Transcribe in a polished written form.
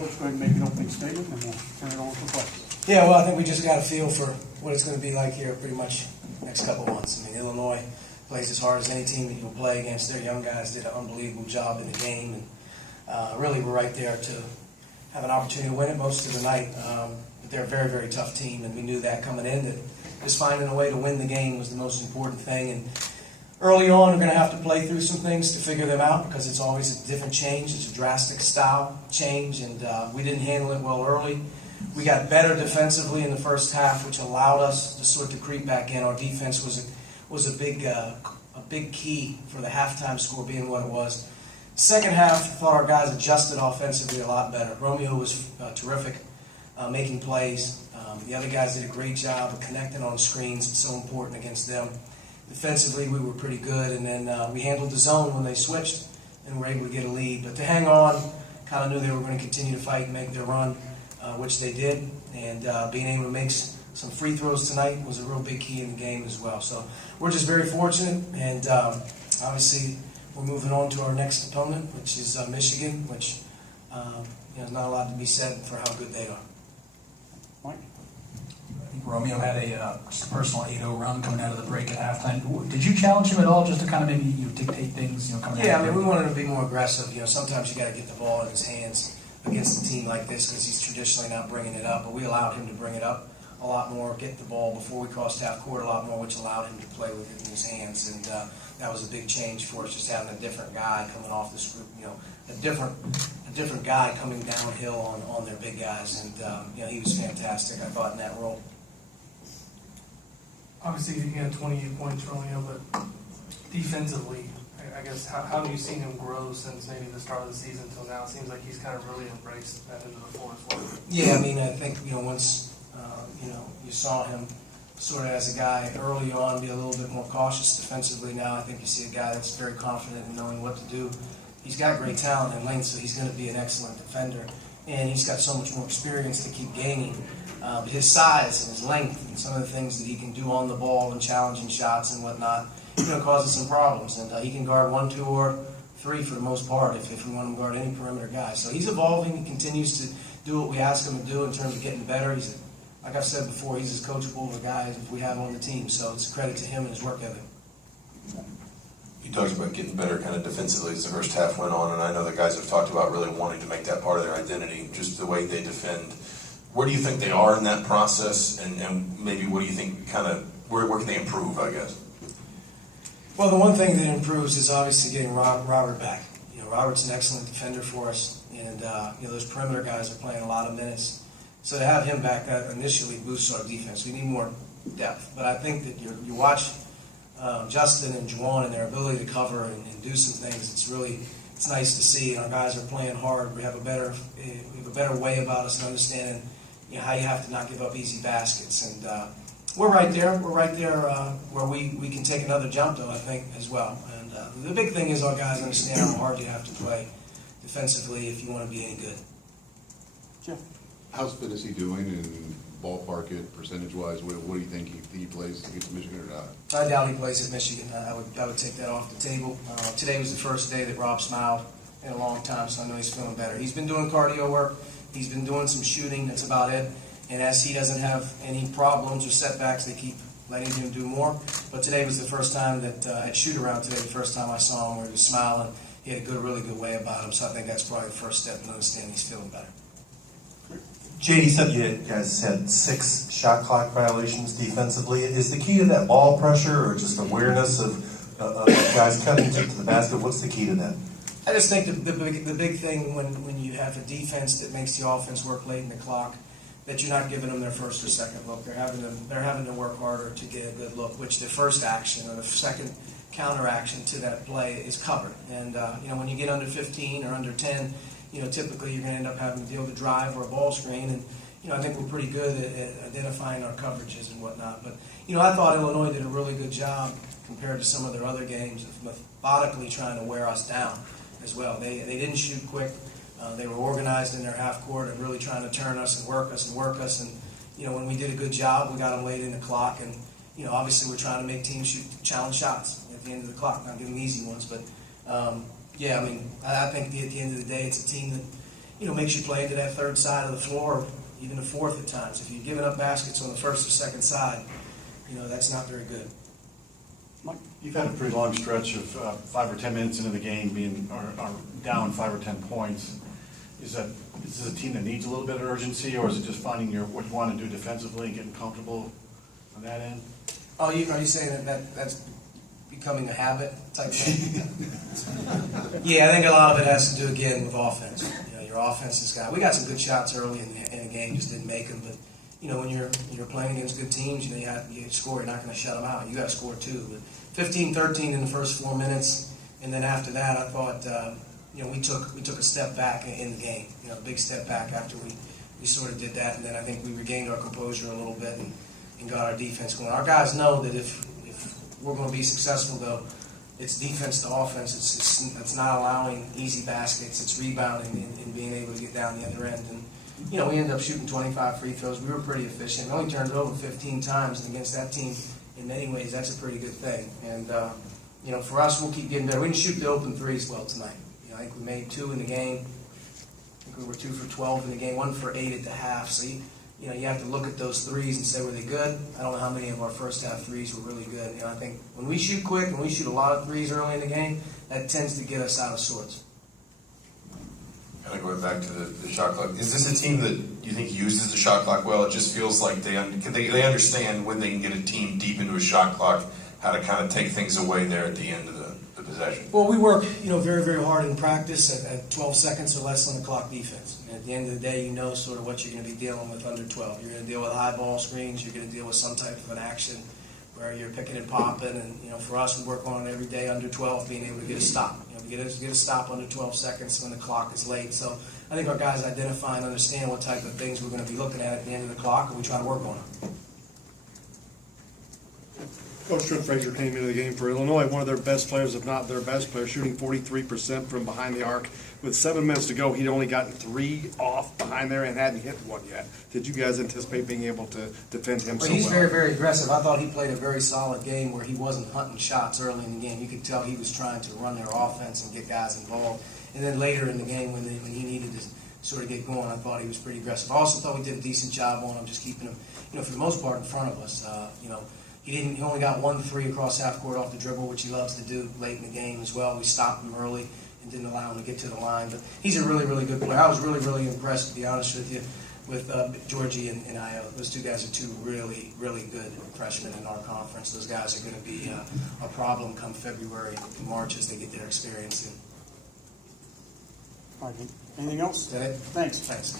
Coach, go ahead and make an opening statement, and we'll turn it over for questions. Yeah, well, I think we just got a feel for what it's going to be like here pretty much next couple of months. I mean, Illinois plays as hard as any team that you'll play against. Their young guys did an unbelievable job in the game, and really we're right there to have an opportunity to win it most of the night. But they're a very, very tough team, and we knew that coming in, that just finding a way to win the game was the most important thing. And early on, we're going to have to play through some things to figure them out because it's always a different change. It's a drastic style change, and we didn't handle it well early. We got better defensively in the first half, which allowed us to sort of creep back in. Our defense was a big key for the halftime score being what it was. Second half, I thought our guys adjusted offensively a lot better. Romeo was terrific, making plays. The other guys did a great job of connecting on screens. It's so important against them. Defensively, we were pretty good, and then we handled the zone when they switched and were able to get a lead. But to hang on, kind of knew they were going to continue to fight and make their run, which they did. And being able to make some free throws tonight was a real big key in the game as well. So we're just very fortunate, and obviously we're moving on to our next opponent, which is Michigan, which is not a lot to be said for how good they are. Mike? I think Romeo had a personal 8-0 run coming out of the break at halftime. Did you challenge him at all, just to kind of maybe dictate things, coming out? Yeah, I mean, we wanted him to be more aggressive. Sometimes you got to get the ball in his hands against a team like this because he's traditionally not bringing it up. But we allowed him to bring it up a lot more, get the ball before we crossed half court a lot more, which allowed him to play with it in his hands. And that was a big change for us, just having a different guy coming off this group. A different guy coming downhill on their big guys. And he was fantastic, I thought, in that role. Obviously, you had 28 points, Romeo, but defensively, I guess, how have you seen him grow since maybe the start of the season until now? It seems like he's kind of really embraced that into the floor as well. Yeah, I mean, I think, once, you saw him sort of as a guy early on be a little bit more cautious defensively. Now I think you see a guy that's very confident in knowing what to do. He's got great talent and length, so he's going to be an excellent defender. And he's got so much more experience to keep gaining. But his size and his length and some of the things that he can do on the ball and challenging shots and whatnot, causes some problems. And he can guard 1, 2, or 3 for the most part if we want him to guard any perimeter guy. So he's evolving. He continues to do what we ask him to do in terms of getting better. Like I've said before, he's as coachable of a guy as we have on the team. So it's a credit to him and his work ethic. You talked about getting better kind of defensively as the first half went on, and I know the guys have talked about really wanting to make that part of their identity, just the way they defend. Where do you think they are in that process, and maybe what do you think where can they improve, I guess? Well, the one thing that improves is obviously getting Robert back. Robert's an excellent defender for us, and those perimeter guys are playing a lot of minutes. So to have him back, that initially boosts our defense. We need more depth. But I think that you watch Justin and Juwan and their ability to cover and do some things. It's nice to see. Our guys are playing hard. We have a better way about us and understanding how you have to not give up easy baskets. And we're right there. We're right there where we can take another jump, though, I think, as well. And the big thing is our guys understand how hard you have to play defensively if you want to be any good. Jeff? How's fit is he doing, and ballpark it percentage-wise? What do you think he plays against Michigan or not? I doubt he plays at Michigan. I would take that off the table. Today was the first day that Rob smiled in a long time, so I know he's feeling better. He's been doing cardio work. He's been doing some shooting. That's about it. And as he doesn't have any problems or setbacks, they keep letting him do more. But today was the first time that at shoot-around today, the first time I saw him where he was smiling. He had a really good way about him, so I think that's probably the first step in understanding he's feeling better. JD said you guys had 6 shot clock violations defensively. Is the key to that ball pressure or just awareness of guys cutting to the basket? What's the key to that? I just think the big thing when you have a defense that makes the offense work late in the clock, that you're not giving them their first or second look. They're having to work harder to get a good look, which the first action or the second counter action to that play is covered. And when you get under 15 or under 10, typically you're going to end up having to deal with a drive or a ball screen. And, I think we're pretty good at identifying our coverages and whatnot. But, I thought Illinois did a really good job compared to some of their other games of methodically trying to wear us down as well. They didn't shoot quick. They were organized in their half court and really trying to turn us and work us. And, when we did a good job, we got them late in the clock. And, obviously we're trying to make teams shoot challenge shots at the end of the clock, not giving easy ones. But, I think at the end of the day, it's a team that, makes you play into that third side of the floor, even the fourth at times. If you're giving up baskets on the first or second side, that's not very good. Mike? You've had a pretty long stretch of 5 or 10 minutes into the game being or down 5 or 10 points. Is this a team that needs a little bit of urgency, or is it just finding what you want to do defensively and getting comfortable on that end? Oh, are you saying that's becoming a habit type thing? Yeah, I think a lot of it has to do again with offense. Your offense has got. We got some good shots early in the game, just didn't make them. But when you're playing against good teams, you score. You're not going to shut them out. You got to score too. But 15-13 in the first 4 minutes, and then after that, I thought we took a step back in the game. A big step back after we sort of did that, and then I think we regained our composure a little bit and got our defense going. Our guys know that if we're going to be successful, though, it's defense to offense. It's not allowing easy baskets. It's rebounding and being able to get down the other end. And we ended up shooting 25 free throws. We were pretty efficient. We only turned it over 15 times, and against that team, in many ways, that's a pretty good thing. And for us, we'll keep getting better. We didn't shoot the open threes well tonight. I think we made 2 in the game. I think we were 2 for 12 in the game, 1 for 8 at the half. So you have to look at those threes and say, were they good? I don't know how many of our first half threes were really good. I think when we shoot quick and we shoot a lot of threes early in the game, that tends to get us out of sorts. Kind of going back to the shot clock, is this a team that you think uses the shot clock well? It just feels like they understand when they can get a team deep into a shot clock, how to kind of take things away there at the end of the possession. Well, we work, very, very hard in practice at 12 seconds or less on the clock defense. And at the end of the day, sort of what you're going to be dealing with under 12. You're going to deal with high ball screens. You're going to deal with some type of an action where you're picking and popping. And, for us, we work on it every day under 12, being able to get a stop. Get a stop under 12 seconds when the clock is late. So I think our guys identify and understand what type of things we're going to be looking at the end of the clock, and we try to work on it. Coach Trent Frazier came into the game for Illinois, one of their best players, if not their best player, shooting 43% from behind the arc. With 7 minutes to go, he'd only gotten 3 off behind there and hadn't hit one yet. Did you guys anticipate being able to defend him so well? He's very, very aggressive. I thought he played a very solid game where he wasn't hunting shots early in the game. You could tell he was trying to run their offense and get guys involved. And then later in the game when he needed to sort of get going, I thought he was pretty aggressive. I also thought we did a decent job on him, just keeping him, for the most part, in front of us. He only got 1 3 across half court off the dribble, which he loves to do late in the game as well. We stopped him early and didn't allow him to get to the line. But he's a really, really good player. I was really, really impressed, to be honest with you, with Georgie and Io. Those 2 guys are 2 really, really good freshmen in our conference. Those guys are going to be a problem come February and March as they get their experience in. All right. Anything else? Is that it? Thanks. Thanks.